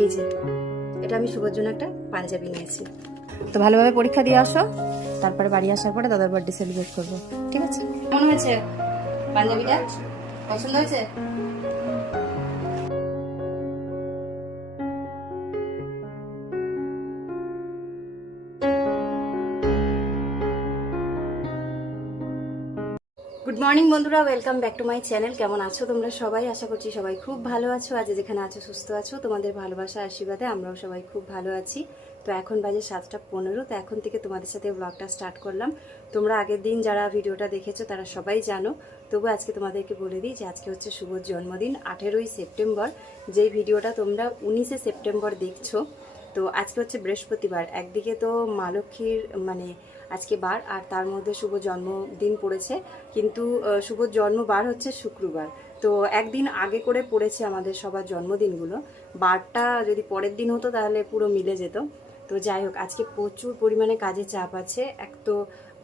এই যে, এটা আমি শুভর জন্য একটা পাঞ্জাবি নিয়েছি। তো ভালোভাবে পরীক্ষা দিয়ে আসো, তারপরে বাড়ি আসার পরে দাদার বার্থডে সেলিব্রেট করব। ঠিক আছে? কেমন হয়েছে পাঞ্জাবিটা? পছন্দ হয়েছে? মর্নিং বন্ধুরা welcome back to my channel কেমন আছো তোমরা সবাই? আশা করছি সবাই খুব ভালো আছো। আজ যেখানে আছো, সুস্থ আছো। তোমাদের ভালোবাসা আশীর্বাদে আমরাও সবাই খুব ভালো আছি। তো এখন বাজে সাতটা পনেরো, তো এখন থেকে তোমাদের সাথে ব্লগটা স্টার্ট করলাম। তোমরা আগের দিন যারা ভিডিওটা দেখেছ, তারা সবাই জানো। তবু আজকে তোমাদেরকে বলে দিই যে আজকে হচ্ছে শুভর জন্মদিন, আঠেরোই সেপ্টেম্বর। যেই ভিডিওটা তোমরা উনিশে সেপ্টেম্বর দেখছ, তো আজকে হচ্ছে বৃহস্পতিবার। একদিকে তো মা লক্ষ্মীর মানে আজকে বার, আর তার মধ্যে শুভ জন্মদিন পড়েছে। কিন্তু শুভ জন্মবার হচ্ছে শুক্রবার। তো একদিন আগে করে পড়েছে আমাদের সবার জন্মদিনগুলো। বারটা যদি পরের দিন হতো তাহলে পুরো মিলে যেত। তো যাই হোক, আজকে প্রচুর পরিমাণে কাজে চাপ আছে। এক তো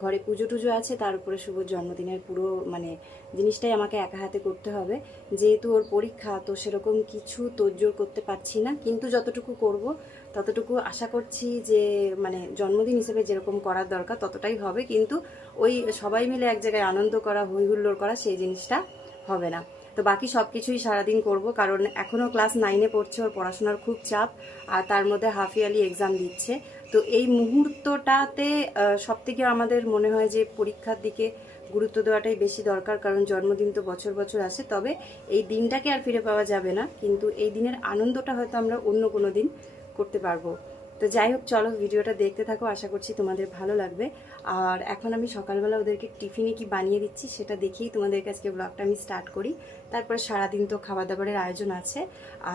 ঘরে পুজো টুজো আছে, তার উপরে শুভ জন্মদিনের পুরো মানে জিনিসটাই আমাকে একা হাতে করতে হবে। যেহেতু ওর পরীক্ষা, তো সেরকম কিছু তোড়জোড় করতে পারছি না। কিন্তু যতটুকু করব, ততটুকু আশা করছি যে মানে জন্মদিন হিসেবে যেরকম করার দরকার, ততটাই হবে। কিন্তু ওই সবাই মিলে এক জায়গায় আনন্দ করা হই হুল্লোড় করা, সেই জিনিসটা হবে না। তো বাকি সব কিছুই সারাদিন করব, কারণ এখনও ক্লাস নাইনে পড়ছে, ওর পড়াশোনার খুব চাপ, আর তার মধ্যে হাফ ইয়ারলি এক্সাম দিচ্ছে। তো এই মুহূর্তটাতে সব থেকে আমাদের মনে হয় যে পরীক্ষার দিকে গুরুত্ব দেওয়াটাই বেশি দরকার, কারণ জন্মদিন তো বছর বছর আসে। তবে এই দিনটাকে আর ফিরে পাওয়া যাবে না, কিন্তু এই দিনের আনন্দটা হয়তো আমরা অন্য কোনো দিন করতে পারব। তো যাই হোক, চলো ভিডিওটা দেখতে থাকো, আশা করছি তোমাদের ভালো লাগবে। আর এখন আমি সকালবেলা ওদেরকে টিফিনে কি বানিয়ে দিচ্ছি সেটা দেখেই তোমাদের কাছে ব্লগটা আমি স্টার্ট করি। তারপরে সারাদিন তো খাবার দাবারের আয়োজন আছে।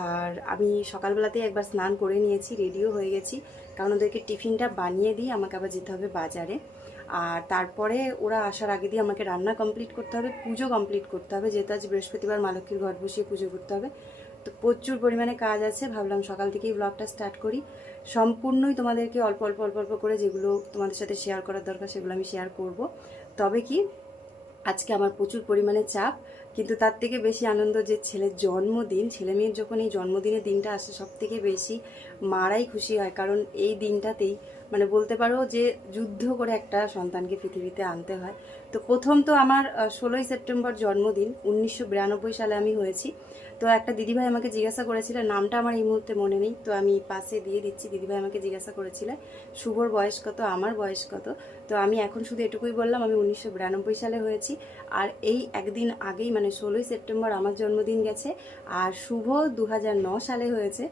আর আমি সকালবেলাতেই একবার স্নান করে নিয়েছি, রেডিও হয়ে গেছি। কারণ ওদেরকে টিফিনটা বানিয়ে দিয়ে আমাকে আবার যেতে হবে বাজারে। আর তারপরে ওরা আসার আগে দিয়ে আমাকে রান্না কমপ্লিট করতে হবে, পুজো কমপ্লিট করতে হবে, যেহেতু আজ বৃহস্পতিবার মা লক্ষ্মীর ঘট বসিয়ে পুজো করতে হবে। তো প্রচুর পরিমাণে কাজ আছে। ভাবলাম সকাল থেকেই ব্লগটা স্টার্ট করি। সম্পূর্ণই তোমাদেরকে অল্প অল্প অল্প অল্প করে যেগুলো তোমাদের সাথে শেয়ার করার দরকার সেগুলো আমি শেয়ার করব। তবে কি, আজকে আমার প্রচুর পরিমাণে চাপ, কিন্তু তার থেকে বেশি আনন্দ যে ছেলের জন্মদিন, ছেলে মেয়ের যখন এই জন্মদিনের দিনটা আসে, সব থেকে বেশি মারাই খুশি হয়। কারণ এই দিনটাতেই মানে বলতে পারো যে যুদ্ধ করে একটা সন্তানকে পৃথিবীতে আনতে হয়। তো প্রথম তো আমার ষোলোই সেপ্টেম্বর জন্মদিন, উনিশশো বিরানব্বই সালে আমি হয়েছি। তো একটা দিদিভাই আমাকে জিজ্ঞাসা করেছিল, নামটা আমার এই মুহূর্তে মনে নেই, তো আমি পাশে দিয়ে দিচ্ছি, দিদিভাই আমাকে জিজ্ঞাসা করেছিলেন শুভর বয়স কত, আমার বয়স কত? তো আমি এখন শুধু এটুকুই বললাম, আমি উনিশশো বিরানব্বই সালে হয়েছি, আর এই একদিন আগেই মানে ষোলোই সেপ্টেম্বর আমার জন্মদিন গেছে, আর শুভ দু সালে হয়েছে,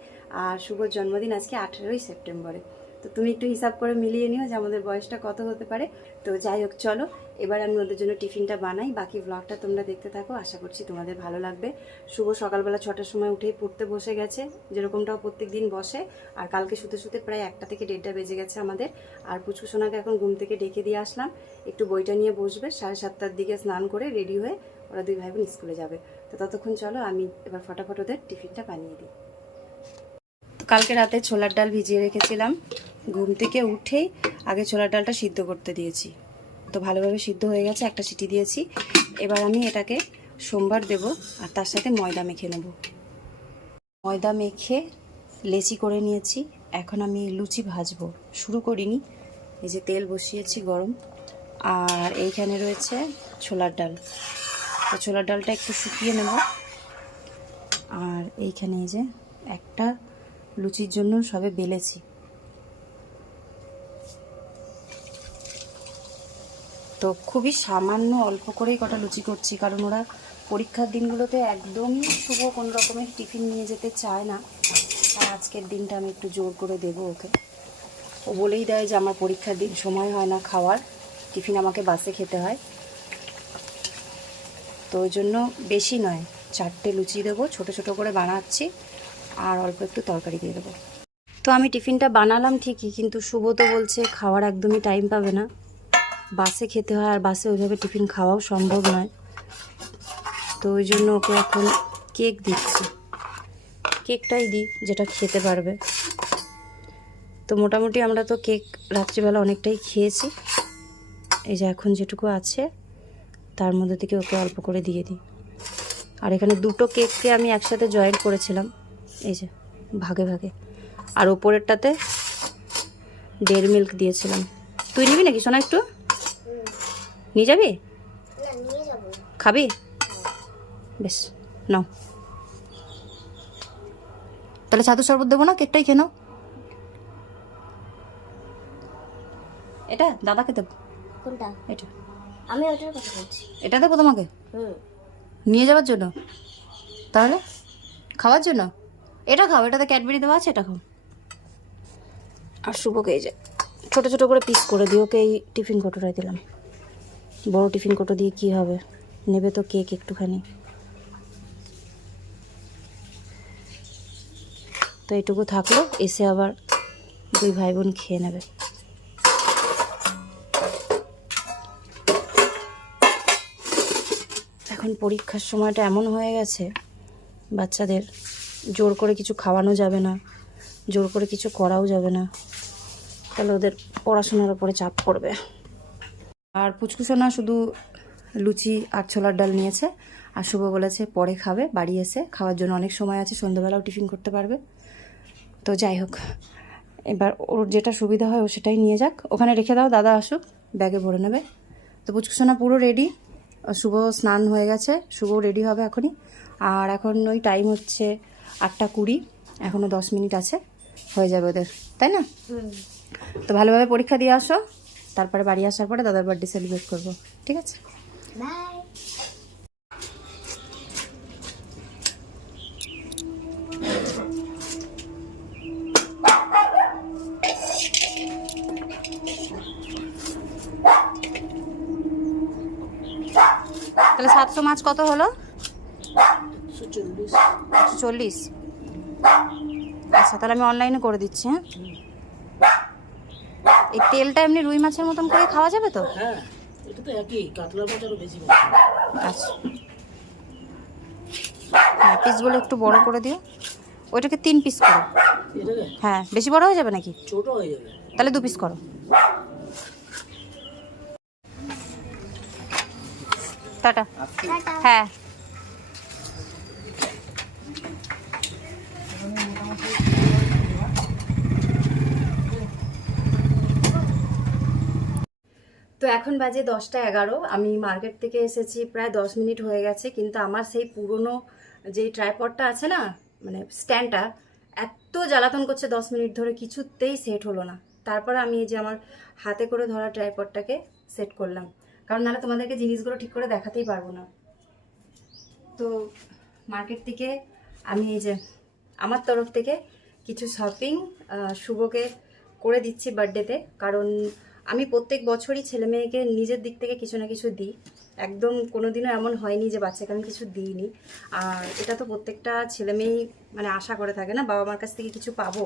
আর শুভর জন্মদিন আজকে আঠেরোই সেপ্টেম্বরে। তো তুমি একটু হিসাব করে মিলিয়ে নিও যে আমাদের বয়সটা কত হতে পারে। তো যাই হোক, চলো, এবার আমি ওদের জন্য টিফিনটা বানাই। বাকি ব্লগটা তোমরা দেখতে থাকো, আশা করছি তোমাদের ভালো লাগবে। শুভ সকালবেলা ছটার সময় উঠেই পড়তে বসে গেছে, যেরকমটাও প্রত্যেক দিন বসে। আর কালকে শুতে শুতে প্রায় একটা থেকে দেড়টা বেজে গেছে আমাদের। আর পুচকু সোনাকে এখন ঘুম থেকে ডেকে দিয়ে আসলাম। একটু বইটা নিয়ে বসবে, সাড়ে সাতটার দিকে স্নান করে রেডি হয়ে ওরা দুই ভাই বোন স্কুলে যাবে। তো ততক্ষণ চলো, আমি এবার ফটাফট ওদের টিফিনটা বানিয়ে দিই। কালকে রাতে ছোলার ডাল ভিজিয়ে রেখেছিলাম। ঘুম থেকে উঠেই আগে ছোলার ডালটা সিদ্ধ করতে দিয়েছি। তো ভালোভাবে সিদ্ধ হয়ে গেছে, একটা সিটি দিয়েছি। এবার আমি এটাকে সোমবার দেব আর তার সাথে ময়দা মেখে নেব। ময়দা মেখে লেচি করে নিয়েছি। এখন আমি লুচি ভাজবো। শুরু করিনি। এই যে তেল বসিয়েছি গরম। আর এইখানে রয়েছে ছোলার ডাল। তো ছোলার ডালটা একটু শুকিয়ে নেব। আর এইখানে এই যে একটা লুচির জন্য সবে বেলেছি। তো খুবই সামান্য অল্প করেই কটা লুচি করছি, কারণ ওরা পরীক্ষার দিনগুলোতে একদমই শুভ কোনো রকমের টিফিন নিয়ে যেতে চায় না। আর আজকের দিনটা আমি একটু জোর করে দেবো ওকে। ও বলেই দেয় যে আমার পরীক্ষার দিন সময় হয় না খাওয়ার, টিফিন আমাকে বাসে খেতে হয়। তো ওই জন্য বেশি নয়, চারটে লুচি দেবো, ছোট ছোট করে বানাচ্ছি, আর অল্প একটু তরকারি দিয়ে দেবো। তো আমি টিফিনটা বানালাম ঠিকই, কিন্তু শুভ তো বলছে খাওয়ার একদমই টাইম পাবে না। বাসে খেতে হয় আর বাসে ওইভাবে টিফিন খাওয়াও সম্ভব নয়। তো ওই জন্য ওকে এখন কেক দিচ্ছি। কেকটাই দিই, যেটা খেতে পারবে। তো মোটামুটি আমরা তো কেক রাত্রিবেলা অনেকটাই খেয়েছি। এই যে এখন যেটুকু আছে, তার মধ্যে থেকে ওকে অল্প করে দিয়ে দিই। আর এখানে দুটো কেককে আমি একসাথে জয়েন্ট করেছিলাম। এই যে, ভাগে ভাগে। আর ওপরেরটাতে ডেয়ারি মিল্ক দিয়েছিলাম। তুই নিবি নাকি শোনা একটু? নিয়ে যাবি? খাবি? বেশ নাও। তাহলে ছাতু শরবত দেবো না? কেকটাই খেয়ে নাও। এটা দাদাকে দেবো। কোনটা? এটা। আমি ওটার কথা বলছি। এটা দেবো তোমাকে? নিয়ে যাওয়ার জন্য? তাহলে? খাওয়ার জন্য? এটা খাও এটাতে ক্যাডবেরি দেওয়া আছে এটা খাও। আর শুভকে এই যে ছোটো ছোটো করে পিস করে দিই ওকে এই টিফিন কোটোটায় দিলাম। বড় টিফিন কোটো দিয়ে কি হবে? নেবে তো কেক একটুখানি। তো এটুকু থাকল, এসে আবার দুই ভাই বোন খেয়ে নেবে। এখন পরীক্ষার সময়টা এমন হয়ে গেছে, বাচ্চাদের জোর করে কিছু খাওয়ানো যাবে না, জোর করে কিছু করাও যাবে না। তাহলে ওদের পড়াশোনার উপরে চাপ পড়বে। আর পুচকুসোনা শুধু লুচি আর ছোলার ডাল নিয়েছে। আর শুভ বলেছে পরে খাবে বাড়ি এসে খাওয়ার জন্য অনেক সময় আছে সন্ধ্যাবেলাও টিফিন করতে পারবে। তো যাই হোক এবার ওর যেটা সুবিধা হয় ও সেটাই নিয়ে যাক। ওখানে রেখে দাও দাদা আসুক ব্যাগে ভরে নেবে। তো পুচকুসোনা পুরো রেডি শুভ স্নান হয়ে গেছে শুভ রেডি হবে এখনই। আর এখন ওই টাইম হচ্ছে আটটা কুড়ি এখনও দশ মিনিট আছে হয়ে যাবে ওদের তাই না? তো ভালোভাবে পরীক্ষা দিয়ে আসো। তারপরে বাড়ি আসার পরে দাদার বার্থডে সেলিব্রেট করব। ঠিক আছে? তাহলে সাতশো মাছ কত হলো? চল্লিশ। আচ্ছা তাহলে আমি অনলাইনে করে দিচ্ছি হ্যাঁ? এই তেলটা এমনি রুই মাছের মতন করে খাওয়া যাবে তো? হ্যাঁ এটা তো একই কাতলা মাছ আরও বেশি আচ্ছা। হ্যাঁ পিসগুলো একটু বড় করে দিও। ওইটাকে তিন পিস করো। হ্যাঁ বেশি বড় হয়ে যাবে নাকি? ছোট হয়ে যাবে। তাহলে দু পিস করো। টাটা। টাটা। হ্যাঁ। তো এখন বাজে দশটা এগারো। আমি মার্কেট থেকে এসেছি, প্রায় দশ মিনিট হয়ে গেছে, কিন্তু আমার সেই পুরনো যে ট্রাইপডটা আছে না মানে স্ট্যান্ডটা এত জ্বালাতন করছে দশ মিনিট ধরে, কিছুতেই সেট হলো না। তারপরে আমি এই যে আমার হাতে করে ধরা ট্রাইপডটাকে সেট করলাম। কারণ নাহলে তোমাদেরকে জিনিসগুলো ঠিক করে দেখাতেই পারব না। তো মার্কেট থেকে আমি এই যে আমার তরফ থেকে কিছু শপিং শুভকে করে দিচ্ছি বার্থডেতে কারণ আমি প্রত্যেক বছরই ছেলে মেয়েকে নিজের দিক থেকে কিছু না কিছু দিই। একদম কোনোদিনও এমন হয়নি যে বাচ্চাকে আমি কিছু দিইনি। আর এটা তো প্রত্যেকটা ছেলে মেয়েই মানে আশা করে থাকে না বাবা মার কাছ থেকে কিছু পাবো।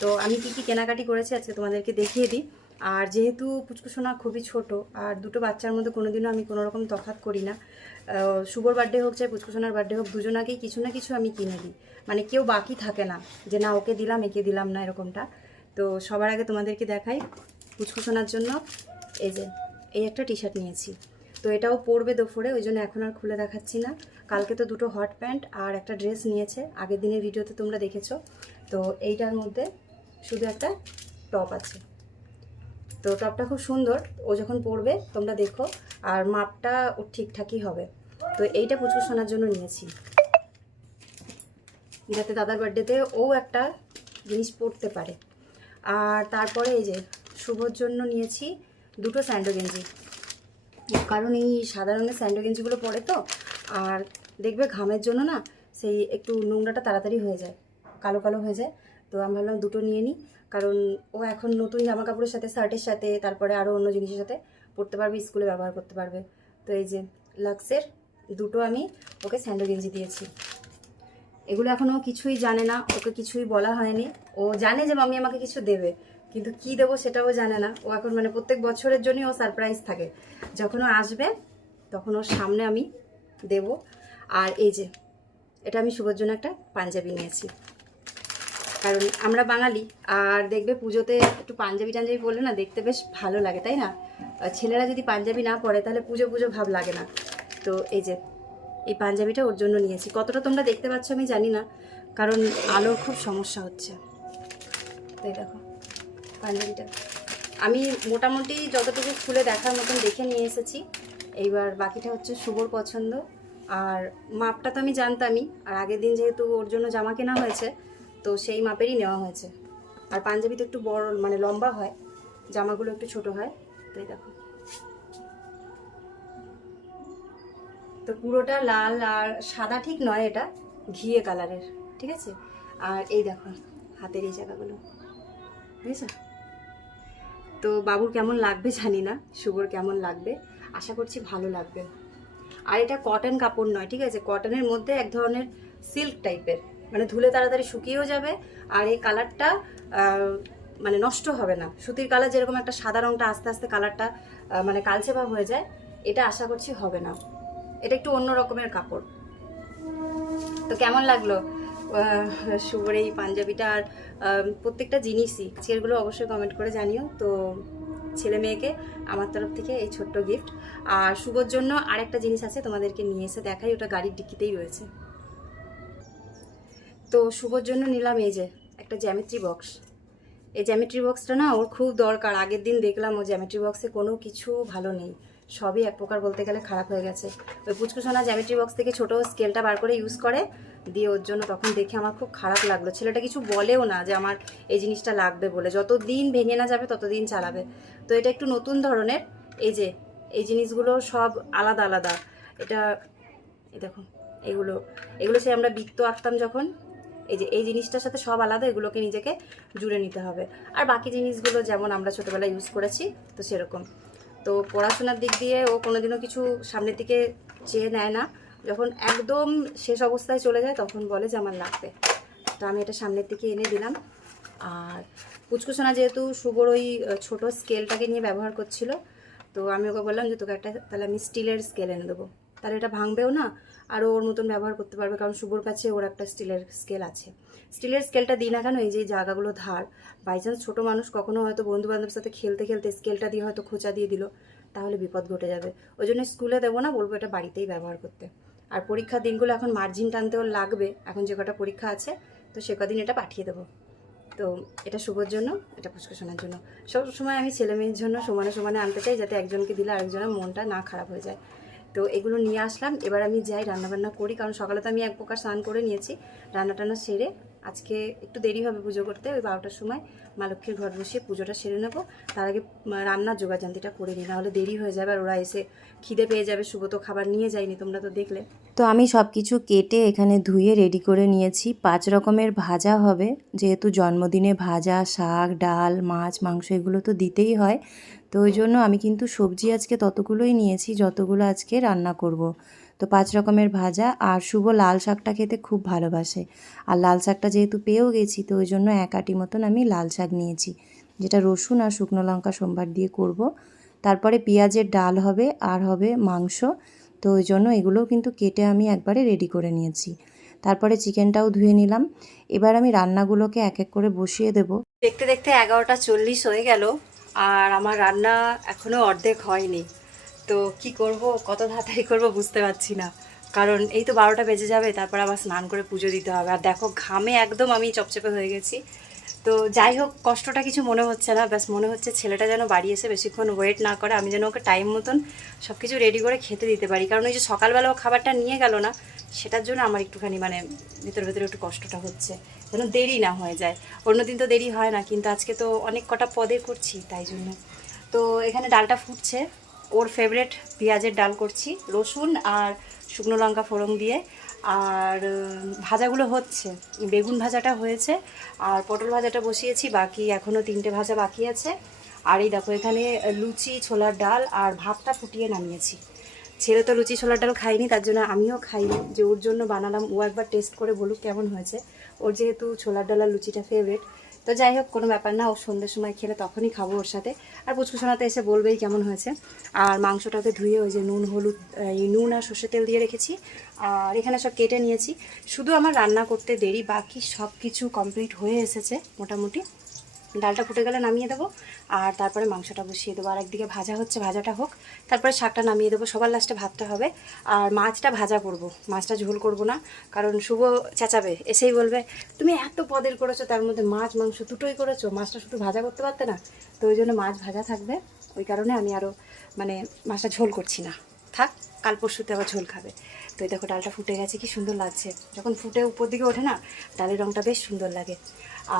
তো আমি কি কি কেনাকাটি করেছি আজকে তোমাদেরকে দেখিয়ে দিই। আর যেহেতু পুচকুসোনা খুবই ছোট, আর দুটো বাচ্চার মধ্যে কোনোদিনও আমি কোনো রকম তফাৎ করি না। শুভর বার্থডে হোক চাই পুচকুসোনার বার্থডে হোক, দুজনাকেই কিছু না কিছু আমি কিনে দিই। মানে কেউ বাকি থাকে না যে না, ওকে দিলাম, একে দিলাম না, এরকমটা। তো সবার আগে তোমাদেরকে দেখাই। পুচকুসোনার জন্য এই যে, এই একটা টি শার্ট নিয়েছি। তো এটাও পরবে দুপুরে, ওই জন্য এখন আর খুলে দেখাচ্ছি না। কালকে তো দুটো হট প্যান্ট আর একটা ড্রেস নিয়েছে। আগের দিনের ভিডিওতে তোমরা দেখেছ। তো এইটার মধ্যে শুধু একটা টপ আছে। তো টপটা খুব সুন্দর, ও যখন পরবে তোমরা দেখো, আর মাপটা ওর ঠিকঠাকই হবে। তো এইটা প্রচুর শোনার জন্য নিয়েছি। যাতে দাদার বার্থডেতে ও একটা জিনিস পরতে পারে। আর তারপরে এই যে শুভর জন্য নিয়েছি দুটো স্যান্ডো গেঞ্জি। কারণ এই সাদা রঙের স্যান্ডো গেঞ্জিগুলো পরে তো, আর দেখবে ঘামের জন্য না সেই একটু নোংরাটা তাড়াতাড়ি হয়ে যায়, কালো কালো হয়ে যায়। তো আমি ভাবলাম দুটো নিয়ে নিই, কারণ ও এখন নতুন জামা কাপড়ের সাথে, শার্টের সাথে, তারপরে আরও অন্য জিনিসের সাথে পরতে পারবে, স্কুলে ব্যবহার করতে পারবে। তো এই যে লাক্সের দুটো আমি ওকে স্যান্ডো গেঞ্জি দিয়েছি। এগুলো এখনও কিছুই জানে না, ওকে কিছুই বলা হয়নি। ও জানে যে মাম্মি আমাকে কিছু দেবে। কিন্তু কি দেবো সেটাও জানে না। ও এখন মানে প্রত্যেক বছরের জন্যই ও সারপ্রাইজ থাকে। যখন ও আসবে, তখন ওর সামনে আমি দেব। আর এই যে, এটা আমি শুভর জন্য একটা পাঞ্জাবি নিয়েছি। কারণ আমরা বাঙালি, আর দেখবে পুজোতে একটু পাঞ্জাবি টাঞ্জাবি পরলে না দেখতে বেশ ভালো লাগে, তাই না? ছেলেরা যদি পাঞ্জাবি না পরে, তাহলে পুজো পুজো ভাব লাগে না। তো এই যে, এই পাঞ্জাবিটা ওর জন্য নিয়েছি। কতটা তোমরা দেখতে পাচ্ছ আমি জানি না, কারণ আলোর খুব সমস্যা হচ্ছে। তাই দেখো। পাঞ্জাবিটা। আমি মোটামুটি যতটুকু খুলে দেখার মতন দেখে নিয়ে এসেছি। এইবার বাকিটা হচ্ছে শুভর পছন্দ। আর মাপটা তো আমি জানতামই। আর আগের দিন যেহেতু ওর জন্য জামা কেনা হয়েছে, তো সেই মাপেরই নেওয়া হয়েছে। আর পাঞ্জাবি তো একটু বড় মানে লম্বা হয়। জামাগুলো একটু ছোট হয়। তো এই দেখো। তো পুরোটা লাল আর সাদা ঠিক নয় এটা, ঘিয়ে কালারের। ঠিক আছে? আর এই দেখো, হাতের এই জায়গাগুলো। বুঝেছ? তো বাবুর কেমন লাগবে জানি না, শুভর কেমন লাগবে, আশা করছি ভালো লাগবে। আর এটা কটন কাপড় নয়, ঠিক আছে? কটনের মধ্যে এক ধরনের সিল্ক টাইপের মানে ধুলে তাড়াতাড়ি শুকিয়েও যাবে আর এই কালারটা মানে নষ্ট হবে না। সুতির কালার যেরকম একটা সাদা রঙটা আস্তে আস্তে কালারটা মানে কালচে ভাব হয়ে যায়, এটা আশা করছি হবে না। এটা একটু অন্য রকমের কাপড়। তো কেমন লাগল? শুভর এই পাঞ্জাবিটা আর প্রত্যেকটা জিনিসই। সেগুলো অবশ্যই কমেন্ট করে জানিও। তো ছেলে মেয়েকে আমার তরফ থেকে এই ছোট্ট গিফট আর শুভর জন্য আরেকটা জিনিস আছে তোমাদেরকে নিয়ে এসে দেখাই। ওটা গাড়ির ডিক্কিতেই রয়েছে। তো শুভর জন্য নিলাম এই যে একটা জ্যামেট্রি বক্স। এই জ্যামেট্রি বক্সটা না ওর খুব দরকার। আগের দিন দেখলাম ও জ্যামেট্রি বক্সে কোনো কিছু ভালো নেই। সবই এক প্রকার বলতে গেলে খারাপ হয়ে গেছে। ওই পুচকুসোনা জ্যামেট্রি বক্স থেকে ছোট স্কেলটা বার করে ইউজ করে, দিয়ে ওর জন্য তখন দেখে আমার খুব খারাপ লাগল। ছেলেটা কিছু বলেও না যে আমার এই জিনিসটা লাগবে বলে। যত দিন ভেঙে না যাবে, ততদিন চালাবে। তো এটা একটু নতুন ধরনের। এই যে, এই জিনিসগুলো সব আলাদা আলাদা। এটা দেখো এগুলো এগুলো সে আমরা বৃত্ত আঁকতাম যখন, এই যে, এই জিনিসটার সাথে সব আলাদা, এগুলোকে নিজেকে জুড়ে নিতে হবে। আর বাকি জিনিসগুলো যেমন আমরা ছোটোবেলায় ইউজ করেছি, তো সেরকম। তো পড়াশোনার দিক দিয়ে ও কোনোদিনও কিছু সামনের দিকে চেয়ে নেয় না। যখন একদম শেষ অবস্থায় চলে যায়, তখন বলে যে আমার লাগবে। তো আমি এটা সামনের দিকে এনে দিলাম। আর পুচকুসোনা যেহেতু শুভর ওই ছোটো স্কেলটাকে নিয়ে ব্যবহার করছিল, তো আমি ওকে বললাম যে তোকে একটা, তাহলে আমি স্টিলের স্কেল এনে দেবো। তাহলে এটা ভাঙবেও না আর ও ওর মতন ব্যবহার করতে পারবে, কারণ শুভর কাছে ওর একটা স্টিলের স্কেল আছে। স্টিলের স্কেলটা দিই না কেন? এই যে জায়গাগুলো ধার। বাই চান্স ছোটো মানুষ কখনো হয়তো বন্ধু বান্ধবের সাথে খেলতে খেলতে স্কেলটা দিয়ে হয়তো খোঁচা দিয়ে দিল, তাহলে বিপদ ঘটে যাবে। ওই জন্য স্কুলে দেবো না, বলব এটা বাড়িতেই ব্যবহার করতে। আর পরীক্ষার দিনগুলো এখন মার্জিন টানতেও লাগবে, এখন যে কটা পরীক্ষা আছে, তো সে কদিন এটা পাঠিয়ে দেবো। তো এটা শুভর জন্য, এটা পুষ্কশোনার জন্য। সব সময় আমি ছেলে মেয়ের জন্য সমানে সমানে আনতে চাই, যাতে একজনকে দিলে আরেকজনের মনটা না খারাপ হয়ে যায়। তো এগুলো নিয়ে আসলাম। এবার আমি যাই রান্নাবান্না করি, কারণ সকালে তো আমি এক প্রকার স্নান করে নিয়েছি। রান্না টান্না সেরে আজকে একটু দেরি হবে পুজো করতে, ওই বারোটার সময় মা লক্ষ্মীর ঘর বসিয়ে পুজোটা সেরে নেব। তার আগে রান্নার যোগাযান্তিটা করে নিই, নাহলে দেরি হয়ে যাবে আর ওরা এসে খিদে পেয়ে যাবে, শুভ তো খাবার নিয়ে যায়নি, তোমরা তো দেখলে। তো আমি সব কিছু কেটে এখানে ধুয়ে রেডি করে নিয়েছি। পাঁচ রকমের ভাজা হবে, যেহেতু জন্মদিনে ভাজা, শাক, ডাল, মাছ, মাংস এগুলো তো দিতেই হয়। তো ওই জন্য আমি কিন্তু সবজি আজকে ততগুলোই নিয়েছি, যতগুলো আজকে রান্না করব। তো পাঁচ রকমের ভাজা আর শুভ লাল শাকটা খেতে খুব ভালোবাসে। আর লাল শাকটা যেহেতু পেয়েও গেছি, তো ওই জন্য এক আটি মতন আমি লাল শাক নিয়েছি, যেটা রসুন আর শুকনো লঙ্কা সোমবার দিয়ে করব। তারপরে পেঁয়াজের ডাল হবে আর হবে মাংস, তো ওই জন্য এগুলোও কিন্তু কেটে আমি একবারে রেডি করে নিয়েছি। তারপরে চিকেনটাও ধুয়ে নিলাম। এবার আমি রান্নাগুলোকে এক এক করে বসিয়ে দেব। দেখতে দেখতে এগারোটা চল্লিশ হয়ে গেল। আর আমার রান্না এখনও অর্ধেক হয়নি। তো কি করব, কত তাড়াতাড়ি করব বুঝতে পারছি না। কারণ এই তো বারোটা বেজে যাবে, তারপর আবার স্নান করে পুজো দিতে হবে। আর দেখো, ঘামে একদম আমি চপচপে হয়ে গেছি। তো যাই হোক, কষ্টটা কিছু মনে হচ্ছে না। ব্যাস, মনে হচ্ছে ছেলেটা যেন বাড়ি এসে বেশিক্ষণ ওয়েট না করে, আমি যেন ওকে টাইম মতন সব কিছু রেডি করে খেতে দিতে পারি। কারণ ওই যে সকালবেলা ও খাবারটা নিয়ে গেল না, সেটার জন্য আমার একটুখানি মানে ভেতরে ভেতরে একটু কষ্টটা হচ্ছে। যেন দেরি না হয়ে যায়। অন্যদিন তো দেরি হয় না, কিন্তু আজকে তো অনেক কটা পদে করছি, তাই জন্য। তো এখানে ডালটা ফুটছে, ওর ফেভারেট পেঁয়াজের ডাল করছি, রসুন আর শুকনো লঙ্কা ফোড়ন দিয়ে। আর ভাজাগুলো হচ্ছে, বেগুন ভাজাটা হয়েছে, আর পটল ভাজাটা বসিয়েছি, বাকি এখনও তিনটে ভাজা বাকি আছে। আর এই দেখো, এখানে লুচি, ছোলার ডাল আর ভাতটা ফুটিয়ে নামিয়েছি। ছেলে তো লুচি, ছোলার ডাল খাইনি তার জন্য আমিও খাইনি। যে ওর জন্য বানালাম, ও একবার টেস্ট করে বলুক কেমন হয়েছে। ওর যেহেতু ছোলার ডালার লুচিটা ফেভারিট তো যাই হোক, কোনো ব্যাপার না, ও সন্ধ্যের সময় খেলে তখনই খাব ওর সাথে। আর পুচকুসোনাতে এসে বলবেই কেমন হয়েছে। আর মাংসটাকে ধুয়ে ওই যে নুন, হলুদ, এই নুন আর সর্ষে তেল দিয়ে রেখেছি। আর এখানে সব কেটে নিয়েছি। শুধু আমার রান্না করতে দেরি, বাকি সব কিছু কমপ্লিট হয়ে এসেছে মোটামুটি। ডালটা ফুটে গেলে নামিয়ে দেবো। আর তারপরে মাংসটা বসিয়ে দেবো। আর একদিকে ভাজা হচ্ছে, ভাজাটা হোক। তারপরে শাকটা নামিয়ে দেবো। সবার লাস্টে ভাতটা হবে। আর মাছটা ভাজা করব। মাছটা ঝোল করব না। কারণ শুভ চেঁচাবে। এসেই বলবে, তুমি এত পদের করেছ, তার মধ্যে মাছ, মাংস দুটোই করেছ। মাছটা শুধু ভাজা করতে পারতে না? তো ওই জন্য মাছ ভাজা থাকবে। ওই কারণে আমি আরও মানে মাছটা ঝোল করছি না। থাক, কাল পরশুতে আবার ঝোল খাবে। তো এই দেখো, ডালটা ফুটে গেছে। কি সুন্দর লাগছে। যখন ফুটে উপর দিকে ওঠে না, ডালের রঙটা বেশ সুন্দর লাগে।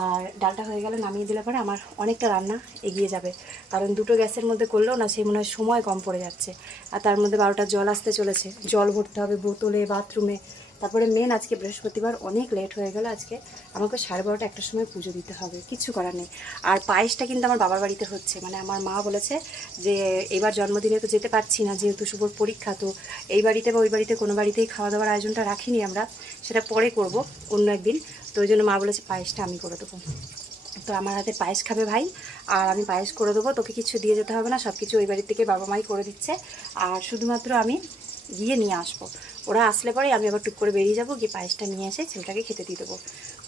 আর ডালটা হয়ে গেলে নামিয়ে দিলে পরে আমার অনেকটা রান্না এগিয়ে যাবে। কারণ দুটো গ্যাসের মধ্যে করলেও না সেই মনে হয় সময় কম পড়ে যাচ্ছে। আর তার মধ্যে বারোটা জল আসতে চলেছে। জল ভরতে হবে বোতলে, বাথরুমে। তারপরে মেন আজকে বৃহস্পতিবার অনেক লেট হয়ে গেল। আজকে আমাকে সাড়ে বারোটা একটার সময় পুজো দিতে হবে। কিচ্ছু করার নেই। আর পায়েসটা কিন্তু আমার বাবার বাড়িতে হচ্ছে। মানে আমার মা বলেছে যে, এবার জন্মদিনে তো যেতে পারছি না, যেহেতু শুভর পরীক্ষা, তো এই বাড়িতে বা ওই বাড়িতে কোনো বাড়িতেই খাওয়া দাওয়ার আয়োজনটা রাখিনি আমরা। সেটা পরে করব, অন্য একদিন। তো ওই জন্য মা বলেছে, পায়েসটা আমি করে দেবো। তো আমার হাতে পায়েস খাবে ভাই, আর আমি পায়েস করে দেবো, তোকে কিছু দিয়ে যেতে হবে না সব কিছু ওই বাড়ির থেকে বাবা মাই করে দিচ্ছে। আর শুধুমাত্র আমি গিয়ে নিয়ে আসব। ওরা আসলে পরে আমি আবার টুক করে বেরিয়ে যাব, গিয়ে পায়েসটা নিয়ে এসে ছেলেটাকে খেতে দিয়ে দেবো।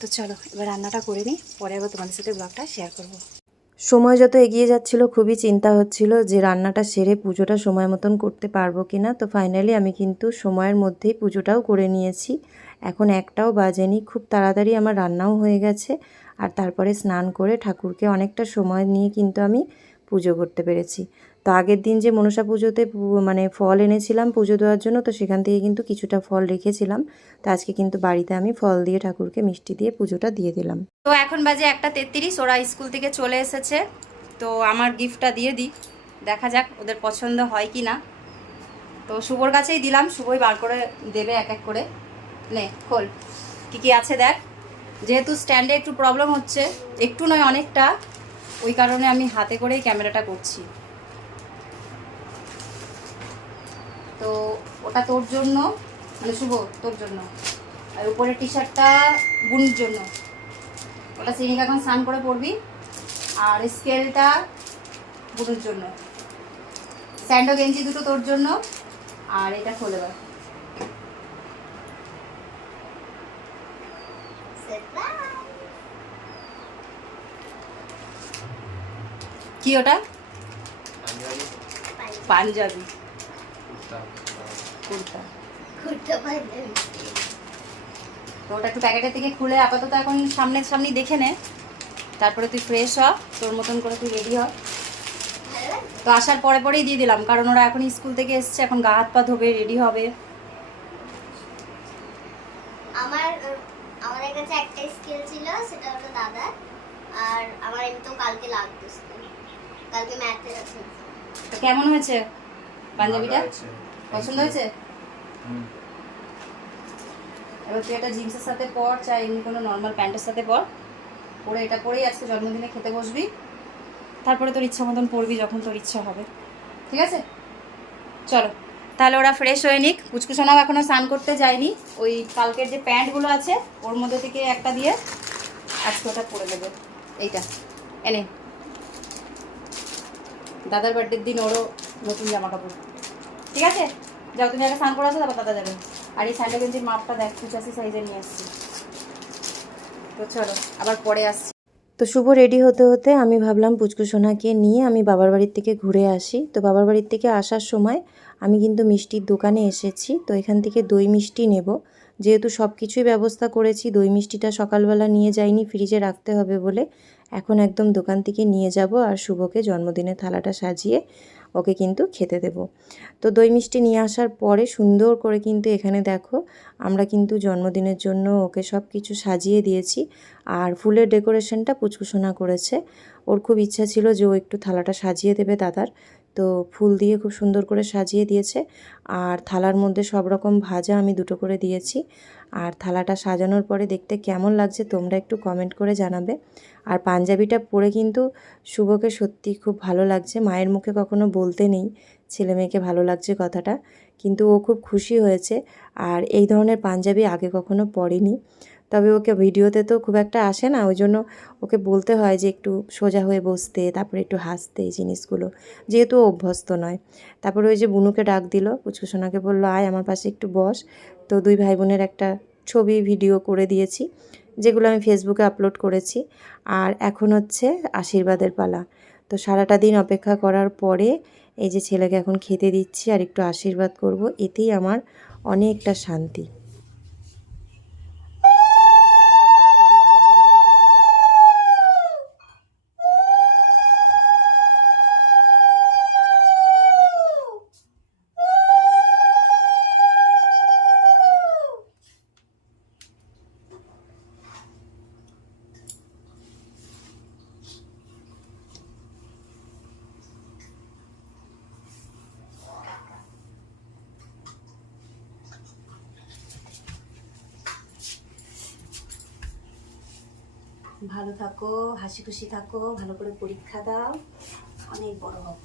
তো চলো, এবার রান্নাটা করে নিই, পরে আবার তোমাদের সাথে ব্লগটা শেয়ার করব। সময় যত এগিয়ে যাচ্ছিল, খুবই চিন্তা হচ্ছিল যে রান্নাটা সেরে পুজোটা সময় মতন করতে পারব কি না তো ফাইনালি আমি কিন্তু সময়ের মধ্যেই পুজোটাও করে নিয়েছি। এখন একটাও বাজেনি, খুব তাড়াতাড়ি আমার রান্নাও হয়ে গেছে। আর তারপরে স্নান করে ঠাকুরকে অনেকটা সময় নিয়ে কিন্তু আমি পুজো করতে পেরেছি। তো আগের দিন যে মনসা পুজোতে মানে ফল এনেছিলাম পুজো দেওয়ার জন্য, তো সেখান থেকে কিন্তু কিছুটা ফল রেখেছিলাম। তো আজকে কিন্তু বাড়িতে আমি ফল দিয়ে, ঠাকুরকে মিষ্টি দিয়ে পুজোটা দিয়ে দিলাম। তো এখন বাজে একটা তেত্রিশ, ওরা স্কুল থেকে চলে এসেছে। তো আমার গিফটটা দিয়ে দিই। দেখা যাক ওদের পছন্দ হয় কি না তো শুভর কাছেই দিলাম। শুভই বার করে দেবে এক এক করে। নে, খোল। কি কি আছে দেখ। যেহেতু স্ট্যান্ডে একটু প্রবলেম হচ্ছে, একটু নয় অনেকটা, ওই কারণে আমি হাতে করেই ক্যামেরাটা করছি। তো ওটা তোর জন্য মানে শুভ, তোর জন্য। আর উপরের টি শার্টটা বুনির জন্য। ওটা সিনিকা এখন স্নান করে পরবি আর স্কেলটা বুনুর জন্য। স্যান্ডো, গেঞ্জি দুটো তোর জন্য। আর এটা খোলে বার কি ওটা? পাঞ্জাবি। কুর্তা। তো ওটা একটু প্যাকেটের থেকে খুলে আপাতত এখন সামনে সামনে দেখে নে। তারপরে তুই ফ্রেশ হ তোর মতন করে তুই রেডি হ। তো আসার পরে পরেই দিয়ে দিলাম কারণ ওরা এখন স্কুল থেকে এসছে এখন গা হাত পা ধোবে রেডি হবে। আমার আমাদের কাছে একটা স্কেল ছিল সেটা হলো দাদা আর আমার এমনিতেও কালকে লাগতো স্কেল কালকে ম্যাথে আছে। কেমন হয়েছে? পাঞ্জাবিটা? পছন্দ হয়েছে? এবার তুই একটা জিন্সের সাথে পর চাই এমনি কোনো নর্মাল প্যান্টের সাথে পর। পরে এটা পরেই আজকে জন্মদিনে খেতে বসবি। তারপরে তোর ইচ্ছা মতন পরবি যখন তোর ইচ্ছা হবে। ঠিক আছে? চলো তাহলে ওরা ফ্রেশ হয়ে নিক। পুচকুসোনাও এখনও স্নান করতে যায়নি। ওই কালকের যে প্যান্টগুলো আছে ওর মধ্যে থেকে একটা দিয়ে আজকে ওটা পরে দেবে এইটা। এনে। দাদার বার্থডের দিন ওরও নতুন জামা কাপড় ঠিক আছে? যাও, তুমি আগে স্নান করে আসো, তারপর দাদা যাবে। আর এই স্যান্ডো গেঞ্জির মাপটা দেখ পঁচাশি সাইজের নিয়ে এসছি তো চলো, আবার পরে আসছি। তো শুভ রেডি হতে হতে আমি ভাবলাম পুচকু সোনাকে নিয়ে আমি বাবার বাড়ির থেকে ঘুরে আসি। তো বাবার বাড়ির থেকে আসার সময় আমি কিন্তু মিষ্টির দোকানে এসেছি। তো এখান থেকে দই মিষ্টি নেব। যেহেতু সব কিছুই ব্যবস্থা করেছি, দই মিষ্টিটা সকালবেলা নিয়ে যাইনি, ফ্রিজে রাখতে হবে বলে। এখন একদম দোকান থেকে নিয়ে যাব আর শুভকে জন্মদিনের থালাটা সাজিয়ে ওকে কিন্তু খেতে দেব। তো দই মিষ্টি নিয়ে আসার পরে সুন্দর করে কিন্তু এখানে দেখো, আমরা কিন্তু জন্মদিনের জন্য ওকে সব কিছু সাজিয়ে দিয়েছি আর ফুলের ডেকোরেশনটা পুচকুসোনা করেছে। ওর খুব ইচ্ছা ছিল যে ও একটু থালাটা সাজিয়ে দেবে দাদার। তো ফুল দিয়ে খুব সুন্দর করে সাজিয়ে দিয়েছে। আর থালার মধ্যে সব রকম ভাজা আমি দুটো করে দিয়েছি। আর থালাটা সাজানোর পরে দেখতে কেমন লাগছে তোমরা একটু কমেন্ট করে জানাবে। আর পাঞ্জাবিটা পরে কিন্তু শুভকে সত্যি খুব ভালো লাগছে। মায়ের মুখে কখনো বলতে নেই ছেলে মেয়েকে ভালো লাগছে কথাটা। কিন্তু ও খুব খুশি হয়েছে। আর এই ধরনের পাঞ্জাবি আগে কখনো পরেনি। তবে ওকে ভিডিওতে তো খুব একটা আসে না ওই জন্য ওকে বলতে হয় যে একটু সোজা হয়ে বসতে, তারপরে একটু হাসতে এই জিনিসগুলো। যেহেতু অভ্যস্ত নয়। তারপরে ওই যে বুনুকে ডাক দিল পুচকুসোনাকে বলল, আয় আমার পাশে একটু বস। তো দুই ভাই বোনের একটা ছবি, ভিডিও করে দিয়েছি, যেগুলো আমি ফেসবুকে আপলোড করেছি। আর এখন হচ্ছে আশীর্বাদের পালা। তো সারাটা দিন অপেক্ষা করার পরে এই যে ছেলেকে এখন খেতে দিচ্ছি আর একটু আশীর্বাদ করব, এতেই আমার অনেকটা শান্তি। ভালো থাকো, হাসি খুশি থাকো, ভালো করে পরীক্ষা দাও। অনেক বড় হবে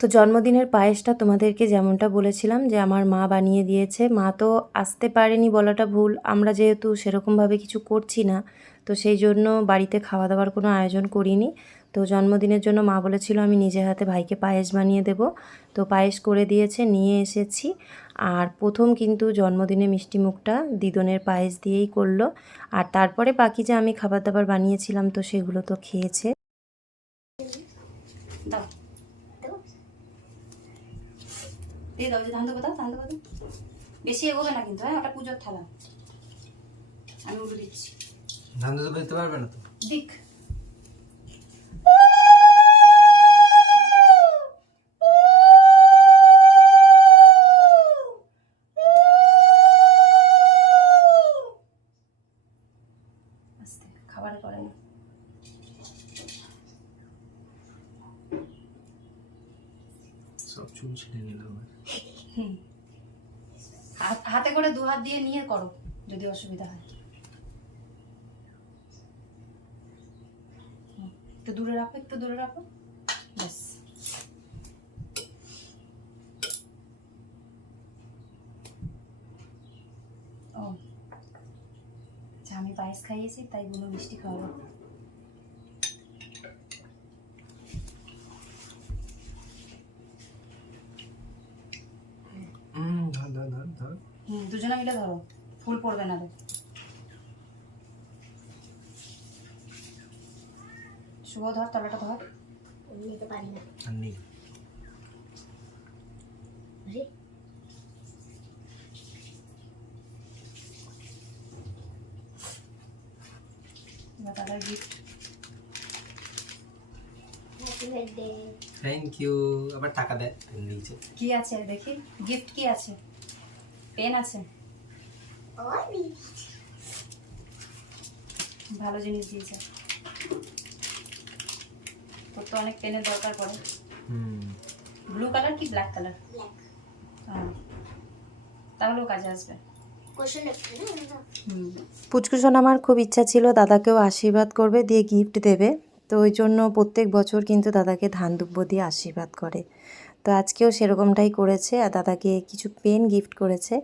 তো জন্মদিনের পায়েসটা তোমাদেরকে যেমনটা বলেছিলাম যে আমার মা বানিয়ে দিয়েছে। মা তো আসতে পারেনি বলাটা ভুল। আমরা যেহেতু সেরকমভাবে কিছু করছি না, তো সেই জন্য বাড়িতে খাওয়া দাওয়ার কোনো আয়োজন করিনি। তো জন্মদিনের জন্য মা বলেছিল আমি নিজে হাতে ভাইকে পায়েস বানিয়ে দেব। তো পায়েস করে দিয়েছে নিয়ে এসেছি। আর প্রথম কিন্তু জন্মদিনে মিষ্টি মুখটা দিদনের পায়েস দিয়েই করল। আর তারপরে বাকি যে আমি খাবার দাবার বানিয়েছিলাম তো সেগুলো তো খেয়েছে। বেশি এগোবে না কিন্তু হ্যাঁ ওটা পুজোর থালা। আমি উড়ে দিচ্ছি। ধান তো বেরোতে পারবে না তো? দিক। করে দু হাত দিয়ে নিয়ে করো, যদি অসুবিধা হয়। একটু দূরে রাখো, একটু দূরে রাখো। ব্যাস। ও। আচ্ছা আমি পায়েস খাইয়েছি, তাই বুনো মিষ্টি খাওয়াবো হুম ধর ধর ধর ধর হুম দুজনে মিলে ধরো ফুল পড়বে না রে। শুভ ধর তলাটা ধর। নিতে পারি না। নেই। দাদার গিফট থ্যাংক ইউ আবার টাকা দেয় নিচে। কি আছে দেখি? গিফট কি আছে? পেন আছে? ভালো জিনিস দিয়েছে। তোর তো অনেক পেনের দরকার পড়ে। ব্লু কালার কি ব্ল্যাক কালার তাহলেও কাজে আসবে। কোশ্চেন লিখতে হুম। পুচকুসোন আমার খুব ইচ্ছা ছিল দাদাকেও আশীর্বাদ করবে দিয়ে গিফট দেবে। তো ওই জন্য প্রত্যেক বছর কিন্তু দাদাকে ধান দুব্য দিয়ে আশীর্বাদ করে। তো আজকেও সেরকমটাই করেছে আর দাদাকে কিছু পেন গিফট করেছে।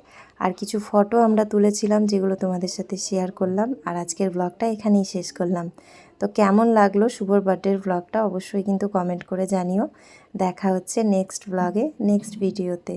আর কিছু ফটো আমরা তুলেছিলাম যেগুলো তোমাদের সাথে শেয়ার করলাম। আর আজকের ব্লগটা এখানেই শেষ করলাম। তো কেমন লাগল শুভর বার্থডের ব্লগটা অবশ্যই কিন্তু কমেন্ট করে জানিও। দেখা হচ্ছে নেক্সট ব্লগে নেক্সট ভিডিওতে